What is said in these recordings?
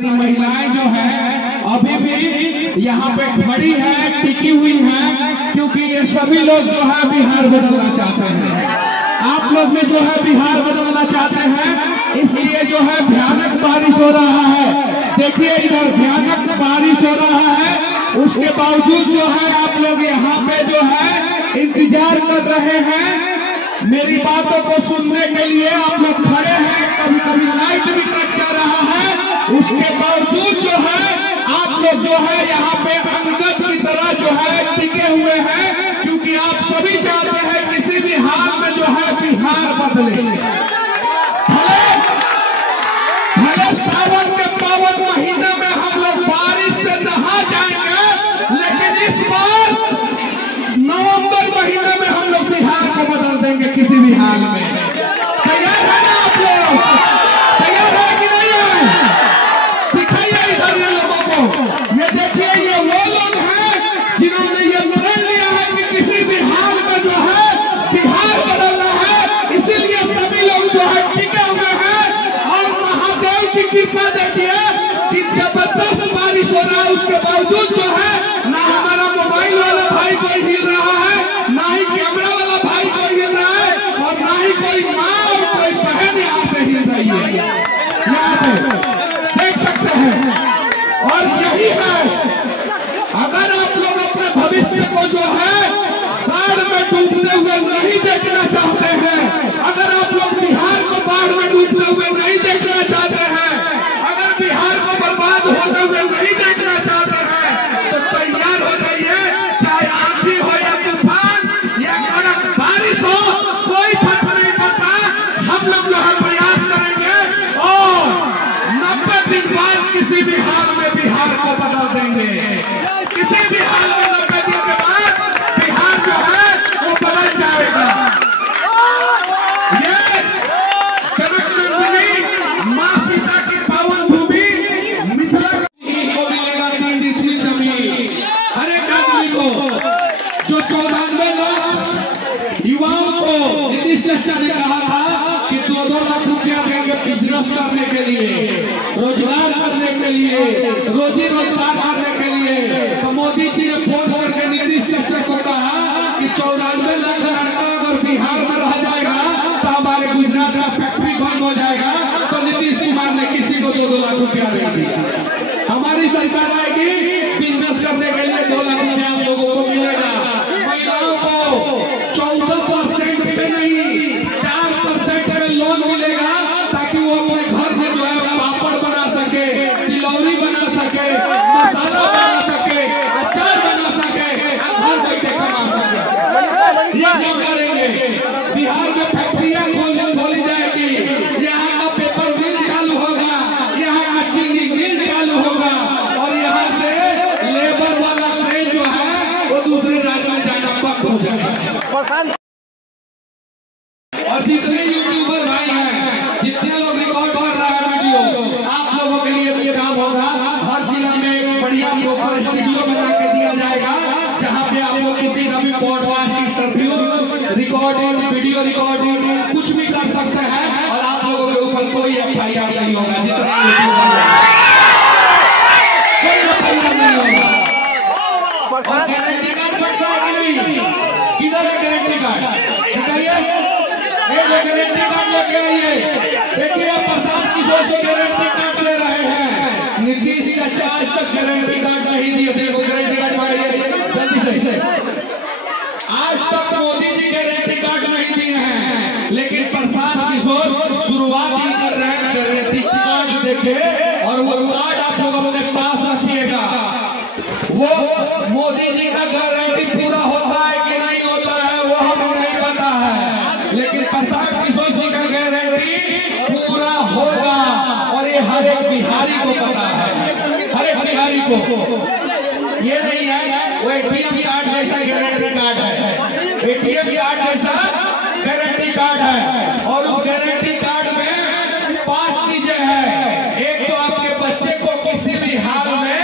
महिलाएं जो है अभी भी यहाँ पे खड़ी है, टिकी हुई है, क्योंकि ये सभी लोग जो है बिहार बदलना चाहते हैं। आप लोग भी जो है बिहार बदलना चाहते हैं, इसलिए जो है भयानक बारिश हो रहा है। देखिए इधर भयानक बारिश हो रहा है, उसके बावजूद जो है आप लोग यहाँ पे जो है इंतजार कर रहे हैं। मेरी बातों को सुनने के लिए आप लोग खड़े हैं, कभी कभी लाइट भी कट जा रहा है, उसके बावजूद जो है आप लोग जो है यहाँ पे अंगद की तरह जो है टिके हुए हैं, क्योंकि आप सभी जानते हैं किसी भी हाल में जो है बिहार बदले। भले सावन के पावन महीने में हम लोग बारिश से नहा जाएंगे, लेकिन इस बार नवंबर महीने में हम लोग बिहार को बदल देंगे किसी भी हाल में। तैयार है ना आप लोग? तैयार है कि नहीं है? दिखाइए इधर इन लोगों को। ये देखिए ये वो लोग हैं जिन्होंने ये निर्णय लिया है कि किसी भी हाल में जो है बिहार बदलना है, इसीलिए सभी लोग जो है टिके हुए हैं। और महादेव की कृपा देखिए कि जबरदस्त बारिश हो रहा है, उसके बावजूद जो है ना हमारा मोबाइल वाला भाई कोई हिल रहा है, ना ही कैमरा वाला भाई कोई हिल रहा है, और ना ही कोई माँ और कोई बहन यहाँ से हिल रही है। यहाँ पे देख सकते हैं। और यही है, अगर आप लोग अपने भविष्य को जो है बाढ़ में डूबते हुए नहीं देखना चाहते हैं, अगर आप लोग बिहार को बाढ़ में डूबते हुए नहीं देखना चाहते हैं, अगर बिहार को बर्बाद होते हुए नहीं देखना चाहते हैं, तो तैयार हो जाइए। चाहे आंधी हो या तूफान या कड़क बारिश हो, कोई फर्क नहीं पड़ता। हम लोग जो है प्रयास करेंगे और 90 दिन बाद किसी भी हाल में बिहार को बदल देंगे। किसी भी हाल में 90 दिन के बाद बिहार जो है वो बदल जाएगा। ये जनक नंदिनी माँ सीता की पावन भूमि मिथिला को मिलेगा 3 डिसमिल जमीन हर एक आदमी को। जो 94 लाख युवाओं को नीतीश चाचा ने कहा था कि 2-2 लाख रुपया देंगे बिजनेस करने के लिए, रोजगार करने के लिए, रोजी रोजगार करने के लिए, तो मोदी जी ने फोन करके नीतीश चाचा को कहा कि 94 लाख लड़का अगर बिहार में रह जाएगा तो हमारे गुजरात का फैक्ट्री बंद हो जाएगा। तो नीतीश कुमार ने किसी को 2-2 लाख रुपया दे दिया। हमारी सरकार आएगी, बिजनेस करने के लिए 2 लाख रुपया आप लोगों को मिलेगा। महिलाओं को 14% पे नहीं 4% में लोन मिलेगा, ताकि वो अपने घर में जो है पापड़ बना सके, तिलौरी बना सके, मसाला बना सके, अचार बना सके, घर बैठे कमा सके। ये काम करेंगे। बिहार में फैक्ट्रियां खोली जाएगी, यहाँ का पेपर मिल चालू होगा, यहाँ का चीनी मिल चालू होगा, और यहाँ से लेबर वाला ट्रेन जो है वो दूसरे राज्य में जाना बंद हो जाएगा। और जितने यूट्यूबर भाई हैं, जितने लोग रिकॉर्ड कर रहा है वीडियो, आप लोगों के लिए भी काम होगा। हर जिला में एक बढ़िया प्रॉपर स्टूडियो बना के दिया जाएगा, जहां पे आप लोग किसी का भी podcast, interview, recording, video recording कुछ भी कर सकते हैं, और आप लोगों के ऊपर कोई FIR नहीं होगा। जितना यूट्यूबर कोई FIR नहीं होगा। गारंटी कार्ड बनता है कि नहीं? किधर है गारंटी कार्ड? दिखाइए। गारंटी कार्ड लेके आइए। देखिए प्रशांत किशोर जी गारंटी कार्ड ले रहे हैं। नीतीश चाचा आज तक गारंटी कार्ड नहीं दिए। देखो गारंटी कार्ड मारिए जल्दी से। आज तक मोदी जी गारंटी कार्ड नहीं दिए हैं, लेकिन प्रशांत किशोर शुरुआत ही कर रहे हैं गारंटी कार्ड देके। और वो कार्ड आप लोग अपने पास रखिएगा। वो मोदी जी का गारंटी पूरा होता है कि नहीं होता है वो हमें नहीं पता है, लेकिन प्रशांत किशोर जी का गारंटी पूरा होगा। और ये हर एक बिहारी को पता है, हर एक बिहारी को। ये नहीं है वो ATM कार्ड जैसा गारंटी कार्ड है, ATM कार्ड जैसा गारंटी कार्ड है। और उस गारंटी कार्ड में 5 चीजें हैं। एक तो आपके बच्चे को किसी भी हाल में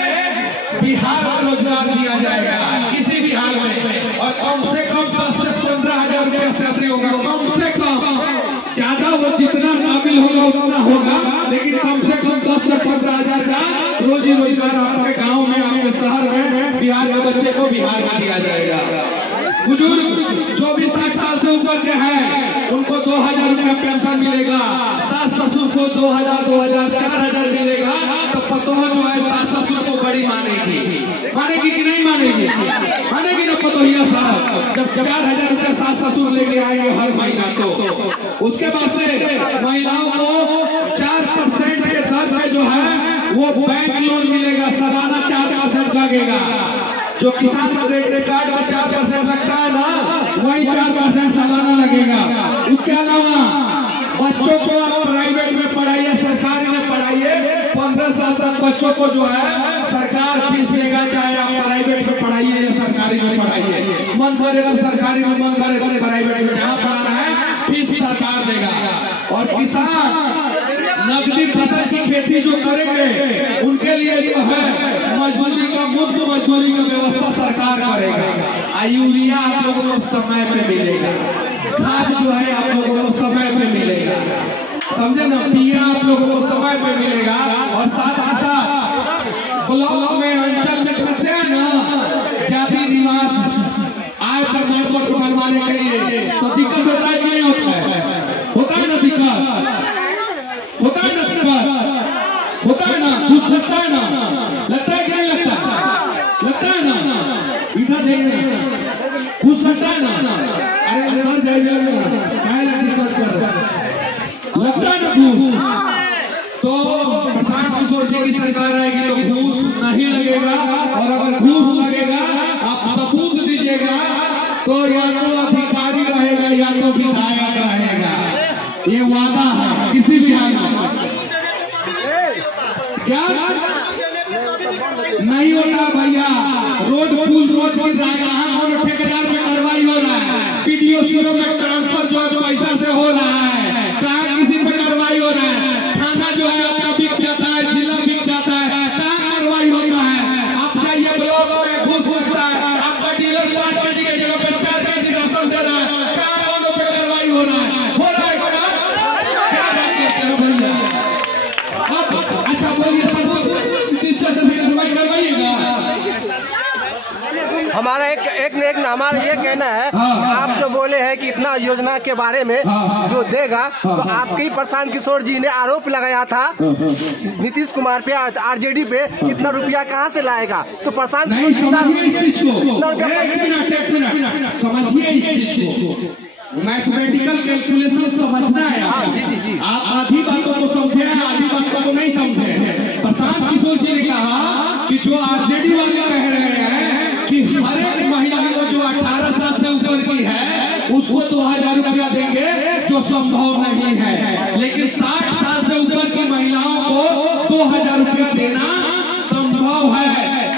बिहार में रोजगार दिया जाएगा, किसी भी हाल में, और कम से कम 10 से 15 हजार रुपया सैलरी होगा। कम से कम, ज्यादा वो जितना काबिल होगा उतना होगा, लेकिन कम से कम 10 से 15 हजार का रोजी रोजगार आपके गांव में, आपके शहर में, बिहार के बच्चे को बिहार में दिया जाएगा। बुजुर्ग जो भी 60 साल से ऊपर के हैं उनको 2000 रुपया पेंशन मिलेगा। सास ससुर को 2000, 2000, 4000 मिलेगा। तो पतोह जो है सास ससुर को बड़ी मानेगी कि नहीं मानेगी? मानेगी ना पतोहिया साहब। जब 4000 रुपया सास ससुर लेके आएंगे हर महीना, तो उसके बाद से महिलाओं को 4% के दर में जो है वो बैंक लोन मिलेगा। सालाना 4% लगेगा। जो किसान क्रेडिट कार्ड में 4% लगता है ना, वही 4% सालाना लगेगा। उसके अलावा बच्चों को आप प्राइवेट में पढ़ाइए, सरकारी में पढ़ाइए। 15 साल तक बच्चों को जो है सरकार फीस लेगा, चाहे आप प्राइवेट में पढ़ाइए या सरकारी में पढ़ाइए। मन करेगा सरकारी में, मन करेगा प्राइवेट में, जहाँ पढ़ाना है फीस सरकार देगा। और किसान नकदी फसल की खेती जो करेंगे उनके लिए जो है मजदूरी का, मुफ्त मजदूरी का व्यवस्था सरकार करेगा। यूरिया आप लोगों को समय पे मिलेगा, खाद जो है आप लोगों को समय पे मिलेगा, समझे ना? बिया आप लोगों को समय पे मिलेगा। और साथ ही साथ ब्लॉक में, अंचल में करते हैं ना जाति निवास आय प्रमाण पत्र बनवाने के लिए, तो दिक्कत होता है कि नहीं होता है? होता है ना दिक्कत? होता है ना दिक्कत? होता है ना? घूस लगता है ना? लगता है कि नहीं लगता? लगता है ना? इधर जाइए, घूस लगता है ना? अरे अंदर जाइए, लगता है ना घूस? तो प्रशांत किशोर जी की सरकार आएगी तो घूस नहीं लगेगा। और अगर घूस लगेगा आप सबूत दीजिएगा तो या तो अधिकारी रहेगा या तो विधायक रहेगा। ये वादा है किसी भी हाल में। क्या नहीं होता भैया? रोड पुल रोड बन रहा है, ठेकेदार में कार्रवाई हो रहा है, पीडीओ सीओ में ट्रांसफर जो पैसा से हो रहा है, कहाँ किसी पे कार्रवाई हो रहा है, थाना जो है आपका बिक जाता है, जिला बिक जाता है, कहाँ कार्रवाई होता है? आप जाइए ब्लॉक में, घूस लगता है, आपका डीलर 5 केजी की जगह पे 4 केजी राशन दे रहा है, कहाँ लोगों पे कार्रवाई हो रहा है? हो रहा है क्या भैया? अच्छा बोलिए, हमारा एक हमारा ये कहना है, आप जो बोले हैं कि इतना योजना के बारे में जो देगा, तो आपके ही प्रशांत किशोर जी ने आरोप लगाया था नीतीश कुमार पे, आरजेडी पे, इतना रुपया कहाँ से लाएगा? तो प्रशांत समझिए इस चीज को, मैथमेटिकल कैलकुलेशन समझना है। आप आधी बातों को समझे, आधी बातों को नहीं समझे। प्रशांत किशोर जी ने कहा कि जो आरजेडी वाले कह रहे हैं कि हर एक महिला को जो 18 साल से ऊपर की है उसको 2000 रुपया देंगे, जो संभव नहीं है। लेकिन 60 साल से ऊपर की महिलाओं को 2000 रुपया देना संभव है,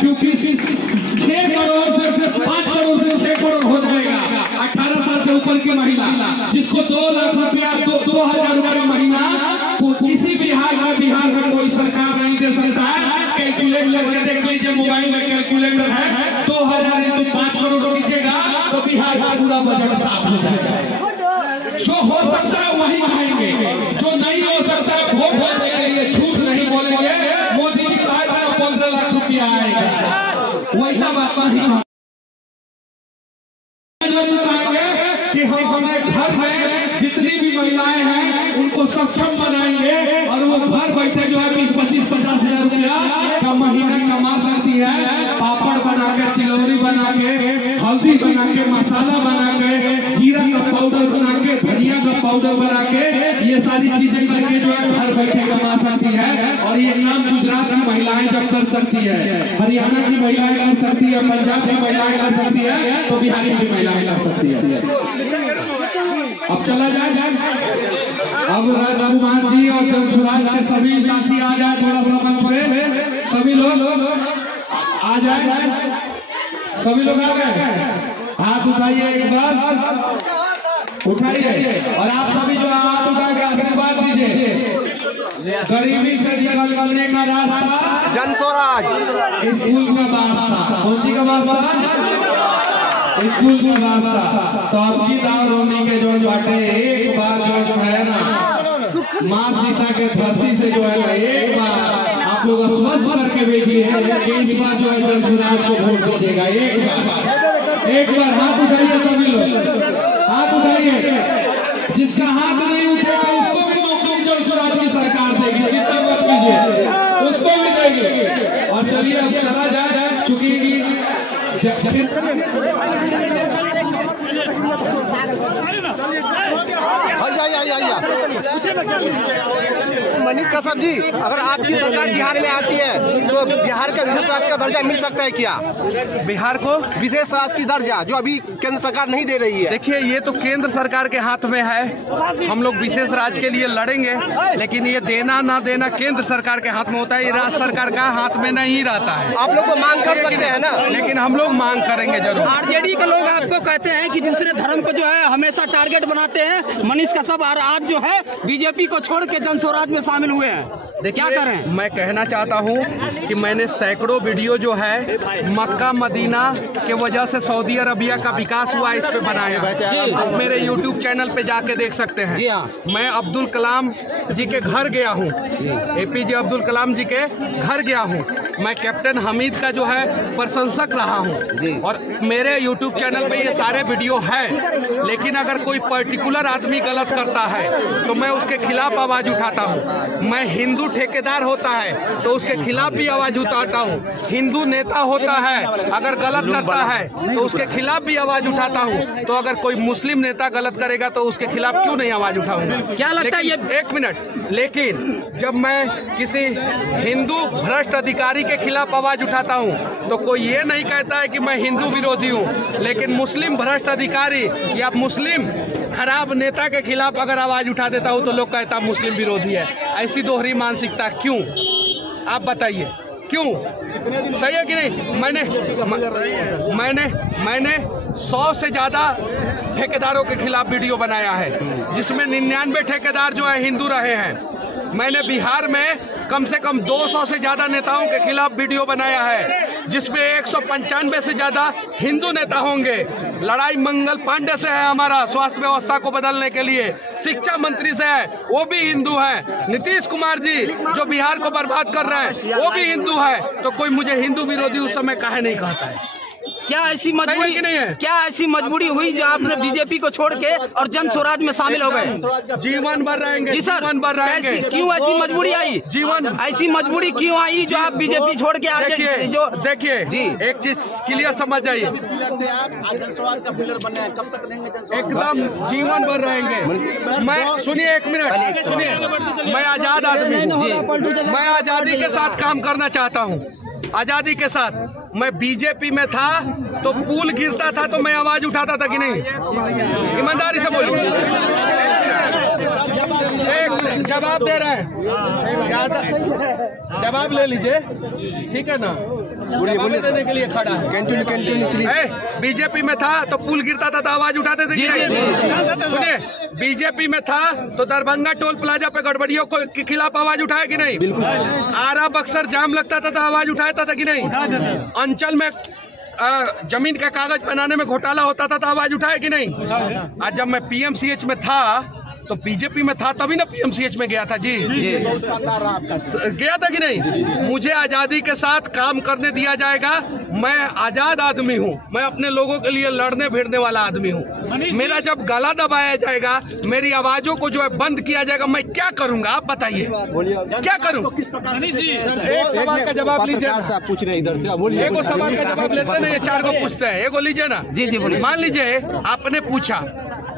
क्योंकि 6 करोड़ से 5 करोड़ से 6 करोड़ हो जाएगा 18 साल से ऊपर की महिला, जिसको 2 लाख रुपया 2000 रुपया महीना किसी बिहार में कोई सरकार नहीं दे सकता है। कैलकुलेट करके देख लीजिए, मोबाइल में कैलकुलेटर है, 2000 into 5 करोड़ कीजिएगा तो बिहार का पूरा बजट साफ हो जाएगा। जो हो सकता है वही खाएंगे, जो नहीं हो सकता है वोट देने के लिए झूठ नहीं बोलेंगे। मोदी जी कहा 15 लाख रुपया आएगा, वैसा बात नहीं कहेंगे कि हम अपने घर में जितनी भी महिलाएं हैं उनको सक्षम बनाएंगे और वो घर बैठे जो है 20, 25, 50 हजार रुपया का महीना कमा सकती है। पापड़ बना के, तिलौरी बना के, हल्दी बना के, मसाला बना के, जीरा का पाउडर बना के, धनिया का पाउडर बना के, ये सारी चीजें करके जो है घर बैठे कमा सकती है। और ये काम गुजरात की महिलाएं जब कर सकती है, हरियाणा की महिलाएं कर सकती है, पंजाब की महिलाएं कर सकती है, तो बिहार की महिलाएं कर सकती है। अब चला जाए, अब राजकुमार जी और जनसुराज के सभी साथी आ जाए, थोड़ा सा मंच पे सभी लोग आ जाए, सभी लोग आ गए, हाथ उठाइए, एक बार उठाइए और आप सभी जो हाथ उठा के आशीर्वाद दीजिए। गरीबी से निकलने का रास्ता जनस्वराज स्कूल का वास्ता, कौन सी का वास्ता? स्कूल का वास्ता। तो अब की दाव रोने के जो बाटे, एक बार जो है ना माँ सीता के धरती से जो है एक बार आप आप लोग स्वस्थ करके भेजिए कि इस बार जो है जनसुराज को वोट दीजिएगा। एक बार हाथ उठाइए सभी लोग, हाथ उठाइए। जिसका हाथ नहीं उठेगा उसको भी नौकरी जनसुराज की सरकार देगी, चिंता मत कीजिए, उसको भी देगी। और चलिए अब चला जाए, चूंकि मनीष कश्यप जी, अगर आपकी सरकार बिहार में आती है तो बिहार का विशेष राज्य का दर्जा मिल सकता है क्या? बिहार को विशेष राज्य की दर्जा जो अभी केंद्र सरकार नहीं दे रही है। देखिए, ये तो केंद्र सरकार के हाथ में है। हम लोग विशेष राज्य के लिए लड़ेंगे, लेकिन ये देना ना देना केंद्र सरकार के हाथ में होता है, ये राज्य सरकार का हाथ में नहीं रहता है। आप लोग तो मांग कर सकते हैं ना, लेकिन हम लोग मांग करेंगे जरूर। आरजेडी के लोग आपको कहते हैं कि दूसरे धर्म को जो है हमेशा टारगेट बनाते हैं। मनीष कश्यप आज जो है बीजेपी को छोड़ के जनस्वराज में शामिल हुए हैं, क्या करें? मैं कहना चाहता हूं कि मैंने सैकड़ों वीडियो जो है मक्का मदीना के वजह से सऊदी अरबिया का विकास हुआ इस पे बनाया। आप मेरे YouTube चैनल पे जाके देख सकते हैं। मैं अब्दुल कलाम जी के घर गया हूं, APJ अब्दुल कलाम जी के घर गया हूं। मैं कैप्टन हमीद का जो है प्रशंसक रहा हूं और मेरे YouTube चैनल पे ये सारे वीडियो है। लेकिन अगर कोई पर्टिकुलर आदमी गलत करता है तो मैं उसके खिलाफ आवाज उठाता हूं। मैं हिंदू ठेकेदार होता है तो उसके खिलाफ भी आवाज उठाता हूँ। हिंदू नेता होता है अगर गलत करता है तो उसके खिलाफ भी आवाज उठाता हूँ। तो अगर कोई मुस्लिम नेता गलत करेगा तो उसके खिलाफ क्यों नहीं आवाज उठाऊंगा? क्या लगता है ये? एक मिनट, लेकिन जब मैं किसी हिंदू भ्रष्ट अधिकारी के खिलाफ आवाज उठाता हूँ तो कोई ये नहीं कहता है कि मैं हिंदू विरोधी हूँ। लेकिन मुस्लिम भ्रष्ट अधिकारी या मुस्लिम खराब नेता के खिलाफ अगर आवाज उठा देता हूँ तो लोग कहता मुस्लिम विरोधी है। ऐसी दोहरी मानसिकता क्यों? आप बताइए क्यों? सही है कि नहीं? मैंने 100 से ज्यादा ठेकेदारों के खिलाफ वीडियो बनाया है, जिसमें 99 ठेकेदार जो है हिंदू रहे हैं। मैंने बिहार में कम से कम 200 से ज्यादा नेताओं के खिलाफ वीडियो बनाया है, जिसमें 195 से ज्यादा हिंदू नेता होंगे। लड़ाई मंगल पांडे से है हमारा स्वास्थ्य व्यवस्था को बदलने के लिए, शिक्षा मंत्री से है, वो भी हिंदू है। नीतीश कुमार जी जो बिहार को बर्बाद कर रहे हैं वो भी हिंदू है। तो कोई मुझे हिंदू विरोधी उस समय काहे नहीं कहता है? क्या ऐसी मजबूरी नहीं है? क्या ऐसी मजबूरी हुई जो आपने बीजेपी को छोड़ के और जन स्वराज में शामिल हो गए? जीवन भर रहेंगे। जी सर, जीवन भर रहेंगे। क्यों ऐसी मजबूरी आई? जीवन ऐसी मजबूरी क्यों आई जो आप बीजेपी छोड़ के देखिए जो देखिए जी, एक चीज क्लियर समझ जाइए, एकदम जीवन भर रहेंगे। मैं सुनिए, एक मिनट सुनिए, मैं आजाद आदमी हूँ। मैं आजादी के साथ काम करना चाहता हूँ, आजादी के साथ। मैं बीजेपी में था तो पुल गिरता था तो मैं आवाज उठाता था कि नहीं? ईमानदारी से बोलिए। एक जवाब दे रहे हैं, जवाब ले लीजिए, ठीक है ना? जवाब देने के लिए खड़ा है। बीजेपी में था तो पुल गिरता था तो आवाज उठाते थे कि नहीं? सुनिए, बीजेपी में था तो दरभंगा टोल प्लाजा पे गड़बड़ियों के खिलाफ आवाज उठाया कि नहीं? बिल्कुल। आरा बक्सर जाम लगता था तो आवाज उठाता था कि नहीं? अंचल में जमीन का कागज बनाने में घोटाला होता था तो आवाज उठाया कि नहीं? आज जब मैं PMCH में था तो बीजेपी में था तभी ना PMCH में गया था जी गया था कि नहीं? मुझे आजादी के साथ काम करने दिया जाएगा। मैं आजाद आदमी हूँ, मैं अपने लोगों के लिए लड़ने भिड़ने वाला आदमी हूँ। मेरा जब गला दबाया जाएगा, मेरी आवाजों को जो है बंद किया जाएगा, मैं क्या करूँगा? आप बताइए क्या करूँ? एक सवाल का जवाब लीजिए। पूछ रहे इधर से, एक सवाल का जवाब लेते नहीं, 4 को पूछते हैं, एगो लीजिए ना। जी जी बोलिए। मान लीजिए आपने पूछा,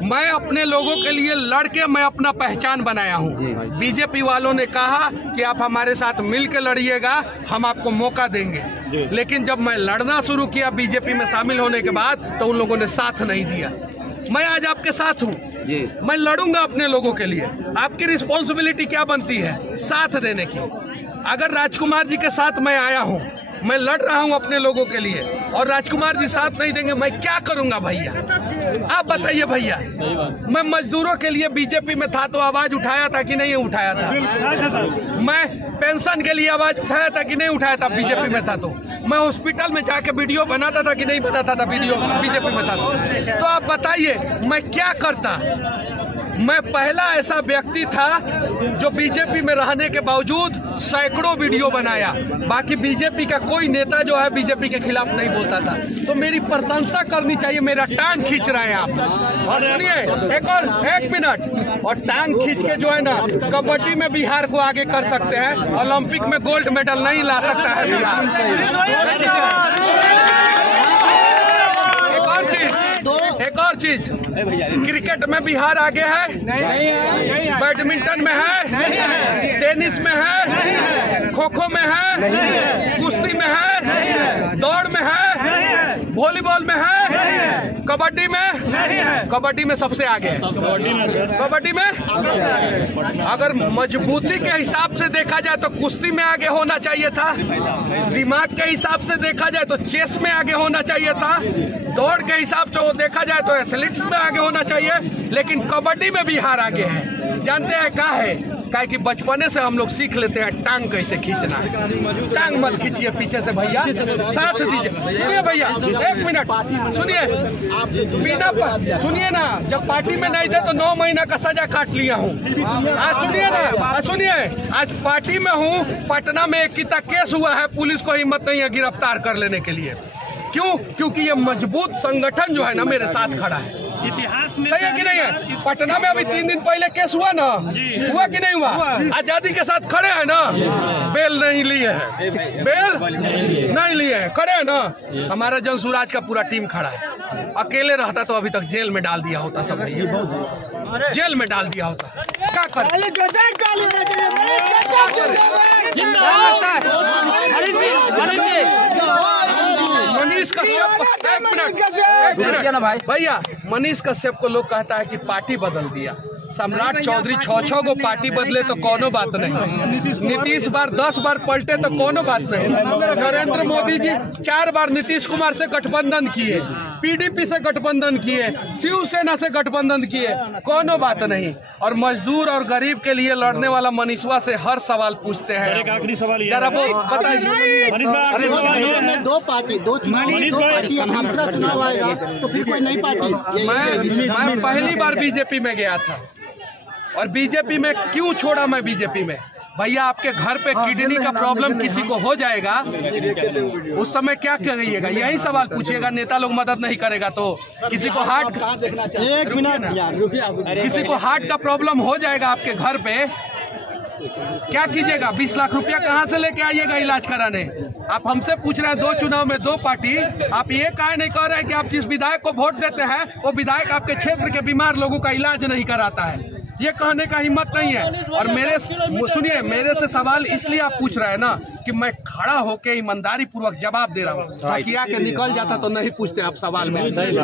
मैं अपने लोगों के लिए लड़के मैं अपना पहचान बनाया हूँ। बीजेपी वालों ने कहा कि आप हमारे साथ मिलकर लड़िएगा, हम आपको मौका देंगे। लेकिन जब मैं लड़ना शुरू किया बीजेपी में शामिल होने के बाद तो उन लोगों ने साथ नहीं दिया। मैं आज आपके साथ हूँ, मैं लड़ूंगा अपने लोगों के लिए। आपकी रिस्पॉन्सिबिलिटी क्या बनती है? साथ देने की। अगर राजकुमार जी के साथ मैं आया हूँ, मैं लड़ रहा हूं अपने लोगों के लिए और राजकुमार जी साथ नहीं देंगे, मैं क्या करूंगा भैया? आप बताइए भैया। मैं मजदूरों के लिए बीजेपी में था तो आवाज उठाया था कि नहीं उठाया था? मैं पेंशन के लिए आवाज उठाया था कि नहीं उठाया था बीजेपी में था तो? मैं हॉस्पिटल में जाके वीडियो बनाता था कि नहीं बनाता था वीडियो बीजेपी में था तो आप बताइए मैं क्या करता? मैं पहला ऐसा व्यक्ति था जो बीजेपी में रहने के बावजूद सैकड़ों वीडियो बनाया। बाकी बीजेपी का कोई नेता जो है बीजेपी के खिलाफ नहीं बोलता था। तो मेरी प्रशंसा करनी चाहिए। मेरा टांग खींच रहे हैं आप। और सुनिए एक मिनट, और टांग खींच के जो है ना कबड्डी में बिहार को आगे कर सकते हैं। ओलंपिक में गोल्ड मेडल नहीं ला सकता है बिहार। एक और चीज, क्रिकेट में बिहार आगे है, बैडमिंटन में है, टेनिस में है, खो खो में है, कुश्ती में है, दौड़ में है, वॉलीबॉल में है, कबड्डी में, कबड्डी में सबसे आगे है। कबड्डी में अगर मजबूती के हिसाब से देखा जाए तो कुश्ती में आगे होना चाहिए था, दिमाग के हिसाब से देखा जाए तो चेस में आगे होना चाहिए था, दौड़ के हिसाब से वो देखा जाए तो एथलेटिक्स में आगे होना चाहिए, लेकिन कबड्डी में बिहार आगे है। जानते हैं क्या है? क्या कि बचपने से हम लोग सीख लेते हैं टांग कैसे खींचना है। टांग मत खींचिए पीछे से भैया, साथ दीजिए। सुनिए भैया एक मिनट सुनिए, बिना सुनिए ना, जब पार्टी में नहीं थे तो 9 महीना का सजा काट लिया हूँ। आज सुनिए ना, सुनिए आज पार्टी में हूँ। पटना में एक किता केस हुआ है, पुलिस को हिम्मत नहीं है गिरफ्तार कर लेने के लिए। क्यों? क्योंकि ये मजबूत संगठन जो है ना मेरे साथ खड़ा है। इतिहास में सही है कि नहीं है? पटना में अभी 3 दिन पहले केस हुआ ना, हुआ कि नहीं हुआ? आजादी के साथ खड़े हैं ना, बेल नहीं लिए है, बेल नहीं लिए है, खड़े हैं ना। हमारा जनसुराज का पूरा टीम खड़ा है। अकेले रहता तो अभी तक जेल में डाल दिया होता, सब जेल में डाल दिया होता। क्या कर मनीष कश्यप, भैया मनीष कश्यप को लोग कहता है कि पार्टी बदल दिया। सम्राट चौधरी 6 गो पार्टी बदले तो कोनो बात नहीं। नीतीश बार 10 बार पलटे तो कोनो बात नहीं। नरेंद्र मोदी जी 4 बार नीतीश कुमार से गठबंधन किए, पीडीपी से गठबंधन किए, शिवसेना से गठबंधन किए, कोनो बात नहीं। और मजदूर और गरीब के लिए लड़ने वाला मनीषवा से हर सवाल पूछते हैं। एक आखिरी सवाल ये जरा वो बताइए। दो पार्टी, दो चुनाव आएगा तो फिर कोई नई पार्टी। मैं पहली बार बीजेपी में गया था। और बीजेपी में क्यों छोड़ा मैं बीजेपी में? भैया आपके घर पे किडनी का प्रॉब्लम किसी को हो जाएगा, उस समय क्या करिएगा? यही सवाल पूछिएगा। नेता लोग मदद नहीं करेगा तो किसी को हार्ट, एक मिनट, किसी को हार्ट का प्रॉब्लम हो जाएगा आपके घर पे, क्या कीजिएगा? 20 लाख रुपया कहाँ से लेके आइएगा इलाज कराने? आप हमसे पूछ रहे हैं 2 चुनाव में 2 पार्टी। आप ये काहे नहीं कह रहे हैं कि आप जिस विधायक को वोट देते हैं वो विधायक आपके क्षेत्र के बीमार लोगों का इलाज नहीं कराता है? ये कहने का हिम्मत नहीं है। और मेरे सुनिए, मेरे से सवाल इसलिए आप पूछ रहे हैं ना कि मैं खड़ा होके ईमानदारी पूर्वक जवाब दे रहा हूँ। ताकि आके निकल जाता तो नहीं पूछते आप सवाल में, नहीं पूछते।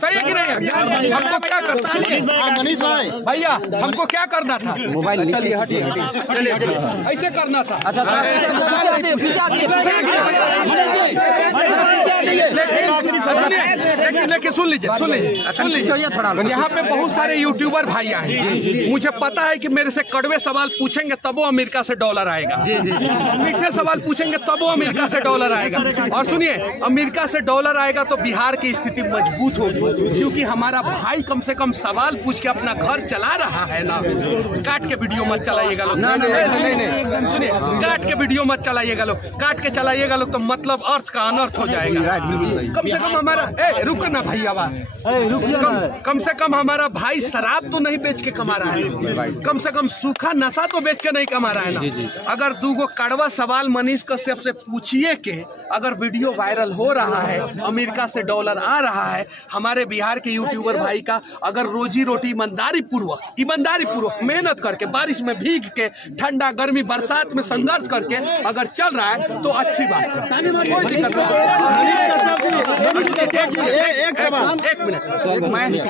सही है कि नहीं? हमको क्या करना है मनीष भाई? भैया हमको क्या करना था? मोबाइल चलिए हटिए, ऐसे करना था। लेकिन सुन लीजिए थोड़ा। यहाँ पे बहुत सारे यूट्यूबर भाई हैं। मुझे पता है कि मेरे से कड़वे सवाल पूछेंगे तब वो अमेरिका से डॉलर आएगा, मीठे सवाल पूछेंगे तब वो अमेरिका से डॉलर आएगा। और सुनिए, अमेरिका से डॉलर आएगा तो बिहार की स्थिति मजबूत होगी, क्योंकि हमारा भाई कम से कम सवाल पूछ के अपना घर चला रहा है ना। काट के वीडियो मत चलाइएगा लोग, नहीं सुनिए, काट के वीडियो मत चलाइएगा लोग। काट के चलाइएगा लोग तो मतलब अर्थ का अनर्थ हो जाएगा। कम से कम हमारा रुक ना भैया, कम से कम हमारा भाई शराब तो नहीं बेच के कमा रहा है, कम से कम सूखा नशा तो बेच के नहीं कमा रहा है ना। अगर 2 कड़वा सवाल मनीष कश्यप से पूछिए के अगर वीडियो वायरल हो रहा है, अमेरिका से डॉलर आ रहा है, हमारे बिहार के यूट्यूबर भाई का अगर रोजी रोटी ईमानदारी पूर्वक मेहनत करके, बारिश में भीग के, ठंडा गर्मी बरसात में संघर्ष करके अगर चल रहा है तो अच्छी बात है, कोई दिक्कत नहीं। एक मिनट,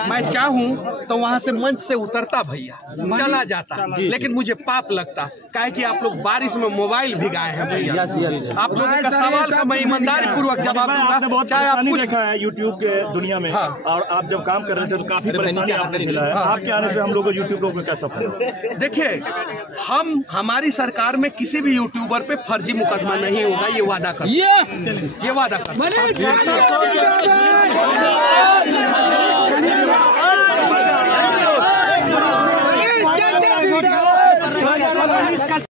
मैं चाहूँ तो वहाँ से मंच से उतरता भैया, चला जाता, लेकिन मुझे पाप लगता काहे कि आप लोग बारिश में मोबाइल भिगाए हैं भैया। आप लोगों का सवाल का मैं ईमानदारी पूर्वक जवाब दूंगा, चाहे आप कुछ देखा है यूट्यूब के दुनिया में। हाँ। और आप जब काम कर रहे थे तो काफी परेशानी आपने मिला है। आपके आने से हम लोग को यूट्यूब लोग में कैसा फर्क? देखिए, हमारी सरकार में किसी भी यूट्यूबर पे फर्जी मुकदमा नहीं होगा, ये वादा कर, ये वादा कर। मनीष का